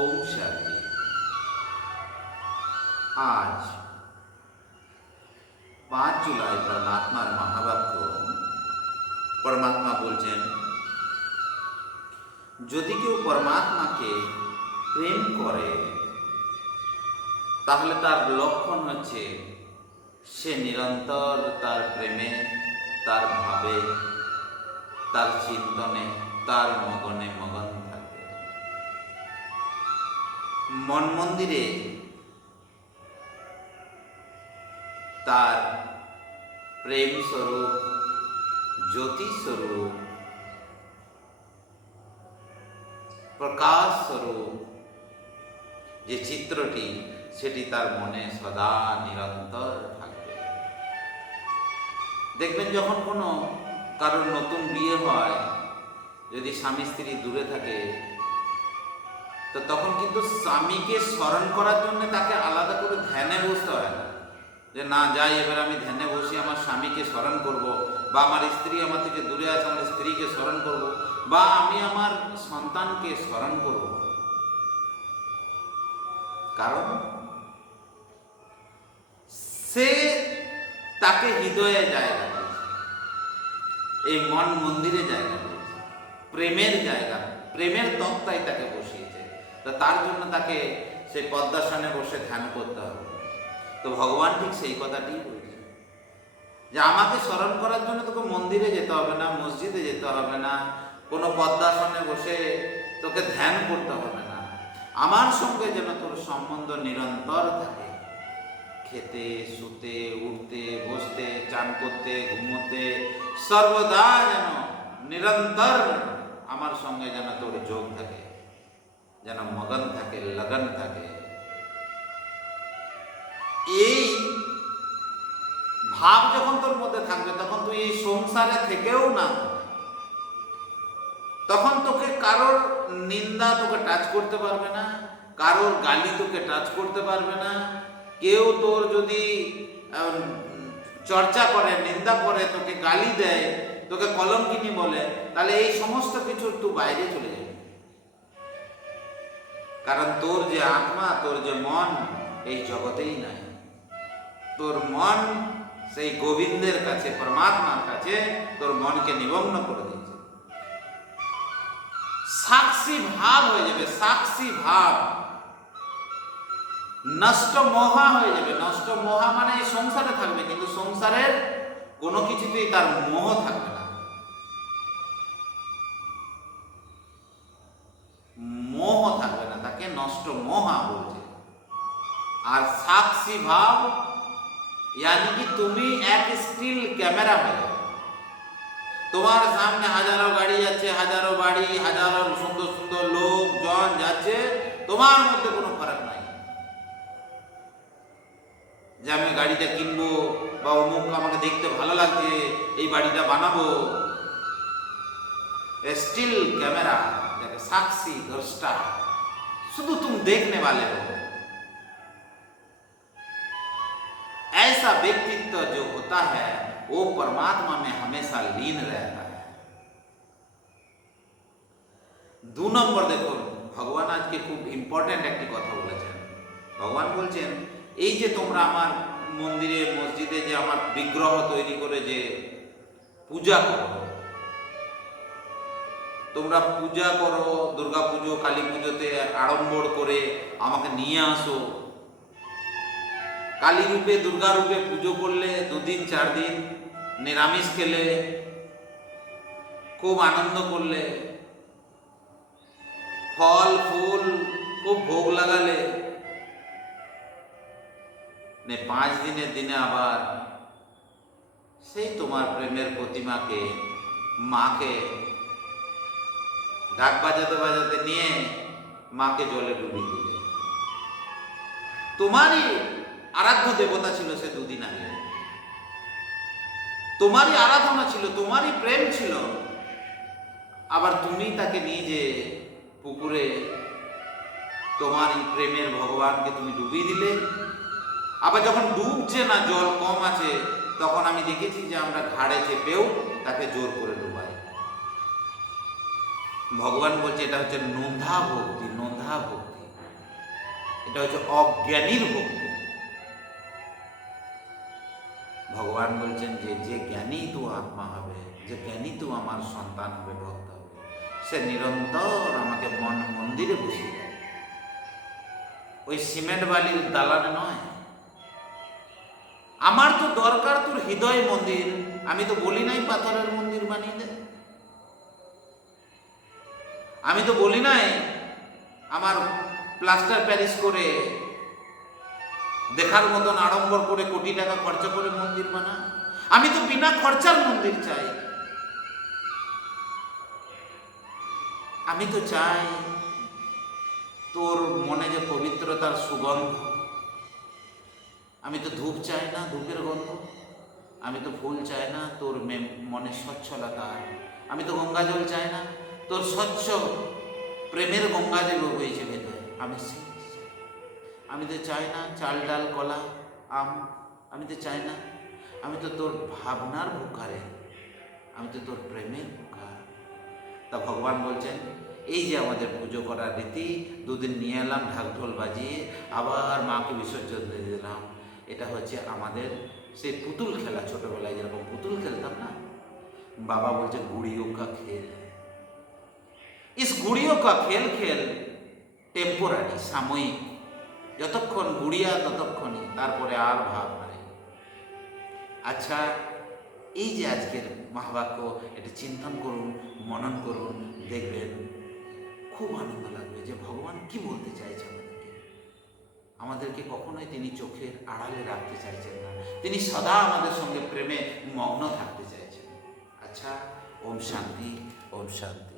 ওম শান্তি। আজ 5 জুলাই পরমাত্মার মহাবাক্য। পরমাত্মা বলছেন, যদি কেউ পরমাত্মাকে প্রেম করে তাহলে তার লক্ষণ হচ্ছে সে নিরন্তর তার প্রেমে, তার ভাবে, তার চিন্তনে, তার মগনে মগন থাকবে। মন মন্দিরে তার প্রেম স্বরূপ, জ্যোতি স্বরূপ, প্রকাশ স্বরূপ যে চিত্রটি, সেটি তার মনে সদা নিরন্তর থাকবে। দেখবেন যখন কোনো কারোর নতুন বিয়ে হয়, যদি স্বামী স্ত্রী দূরে থাকে, তো তখন কিন্তু স্বামীকে স্মরণ করার জন্য তাকে আলাদা করে ধ্যানে বসতে হয় না, যে না যাই এবার আমি ধ্যানে বসি আমার স্বামীকে স্মরণ করব, বা আমার স্ত্রী আমার থেকে দূরে আছে আমার স্ত্রীকে স্মরণ করব, বা আমি আমার সন্তানকে স্মরণ করব। কারণ সে তাকে হৃদয়ে জায়গা দিয়েছে, এই মন মন্দিরে জায়গা দিয়েছে, প্রেমের জায়গা, প্রেমের তত্ত্বায় তাকে বসিয়েছে। তো তার জন্য তাকে সেই পদ্মাসনে বসে ধ্যান করতে হবে। তো ভগবান ঠিক সেই কথাটি বলছে, যে আমাকে স্মরণ করার জন্য তোকে মন্দিরে যেতে হবে না, মসজিদে যেতে হবে না, কোনো পদ্মাসনে বসে তোকে ধ্যান করতে হবে না। আমার সঙ্গে যেন তোর সম্বন্ধ নিরন্তর থাকে, খেতে, শুতে, উঠতে, বসতে, চান করতে, ঘুমোতে, সর্বদা যেন নিরন্তর আমার সঙ্গে যেন তোর যোগ থাকে, যেন মগন থাকে, লগন থাকে। এই ভাব যখন তোর মধ্যে থাকবে, তখন তুই এই সংসারে থেকেও না, তখন তোকে কারোর নিন্দা তোকে টাচ করতে পারবে না, কারোর গালি তোকে টাচ করতে পারবে না। কেউ তোর যদি চর্চা করে, নিন্দা করে, তোকে গালি দেয়, তোকে কলঙ্কিনী বলে, তাহলে এই সমস্ত কিছুর তুই বাইরে চলে যাবে। কারণ তোর যে আত্মা, তোর যে মন এই জগতেই নাই। তোর মন সেই গোবিন্দের কাছে, পরমাত্মার কাছে তোর মনকে নিমগ্ন করে দিয়েছে। সাক্ষী ভাব হয়ে যাবে, সাক্ষী ভাব। নষ্ট মোহা হয়ে যাবে। নষ্ট মোহা মানে এই সংসারে থাকবে, কিন্তু সংসারের কোনো কিছুতেই তার মোহ থাকবে না। মোহ থাকবে না, তাকে নষ্ট মোহা বলছে। আর সাক্ষী ভাব यानी कि তুমি এক স্টিল ক্যামেরা হয়ে যাবে। তোমার সামনে হাজারো গাড়ি যাচ্ছে, হাজারো বাড়ি, হাজারো সুন্দর সুন্দর লোকজন যাচ্ছে, তোমার মধ্যে কোনো ফারাক নাই যে আমি গাড়িটা কিনবো, বা অমুক আমাকে দেখতে ভালো লাগছে এই বাড়িটা বানাবো। स्टिल कैमरा, साक्षी दृष्टा, शुद्ध तुम देखने वाले हो। ऐसा व्यक्तित्व जो होता है वो परमात्मा में हमेशा लीन रहता है। 2 নম্বর দেখুন, ভগবান আজকে খুব ইম্পর্টেন্ট একটি কথা বলেছেন। ভগবান বলছেন, এই যে তোমরা আমার মন্দিরে, মসজিদে যে আমার বিগ্রহ তৈরি করে যে পূজা করো, তোমরা পূজা করো, দুর্গা পুজো, কালী পুজোতে আড়ম্বর করে আমাকে নিয়ে আসো, কালী রূপে, দুর্গা রূপে পুজো করলে 2 দিন 4 দিন নিরামিষ খেলে, খুব আনন্দ করলে, ফল ফুল খুব ভোগ লাগালে, 5 দিনের দিনে আবার সেই তোমার প্রেমের প্রতিমাকে, মাকে ঢাক বাজাতে বাজাতে নিয়ে মাকে জলে ডুবিয়ে দিলে। তোমারই আরাধ্য দেবতা ছিল সে 2 দিন আগে, তোমারই আরাধনা ছিল, তোমারই প্রেম ছিল, আবার তুমি তাকে নিয়ে যে পুকুরে তোমারই প্রেমের ভগবানকে তুমি ডুবিয়ে দিলে। আবার যখন ডুবছে না, জল কম আছে, তখন আমি দেখেছি যে আমরা ঘাড়ে চেপেও তাকে জোর করে ডুবাই। ভগবান বলছে এটা হচ্ছে নোন্ধা ভক্তি, নোন্ধা ভক্তি। এটা হচ্ছে অজ্ঞানীর ভক্তি। ভগবান বলছেন যে যে জ্ঞানী তু আত্মা হবে, যে জ্ঞানী তু আমার সন্তান হবে, ভক্ত হবে, সে নিরন্তর আমাকে মন মন্দিরে বসিয়ে দেয়, ওই সিমেন্ট বালির দালানে নয়। আমার তো দরকার তোর হৃদয় মন্দির। আমি তো বলি নাই পাথরের মন্দির বানিয়ে দে, আমি তো বলি নাই আমার প্লাস্টার প্যারিস করে দেখার মতন আড়ম্বর করে কোটি টাকা খরচা করে মন্দির বানা। আমি তো বিনা খরচার মন্দির চাই। আমি তো চাই তোর মনে যে পবিত্রতার সুগন্ধ। আমি তো ধূপ চাই না ধূপের গন্ধ, আমি তো ফুল চাই না তোর মনে স্বচ্ছলতা, আমি তো গঙ্গা জল চাই না তোর স্বচ্ছ প্রেমের গঙ্গা জল হয়েছে ভেতরে। আমি তো চাই না চাল ডাল কলা আম, আমি তো চাই না। আমি তো তোর ভাবনার ভুখারে, আমি তো তোর প্রেমের ভুখা। তা ভগবান বলছেন এই যে আমাদের পুজো করার রীতি, দুদিন নিয়ে এলাম ঢাক ঢোল বাজিয়ে, আবার মাকে বিসর্জন দিয়ে দিলাম, এটা হচ্ছে আমাদের সেই পুতুল খেলা। ছোটবেলায় যেরকম পুতুল খেলতাম না, বাবা বলছে গুড়িও কা খেল। ইস গুড়িও কা খেল খেল টেম্পোরারি, সাময়িক, যতক্ষণ গুড়িয়া ততক্ষণই, তারপরে আর ভাব নাই। আচ্ছা, এই যে আজকের মহাবাক্য, এটা চিন্তন করুন, মনন করুন, দেখবেন খুব আনন্দ লাগবে যে ভগবান কি বলতে চাইছে আমাদেরকে। আমাদেরকে কখনোই তিনি চোখের আড়ালে রাখতে চাইছেন না, তিনি সদা আমাদের সঙ্গে প্রেমে মগ্ন থাকতে চাইছেন। আচ্ছা, ওম শান্তি, ওম শান্তি।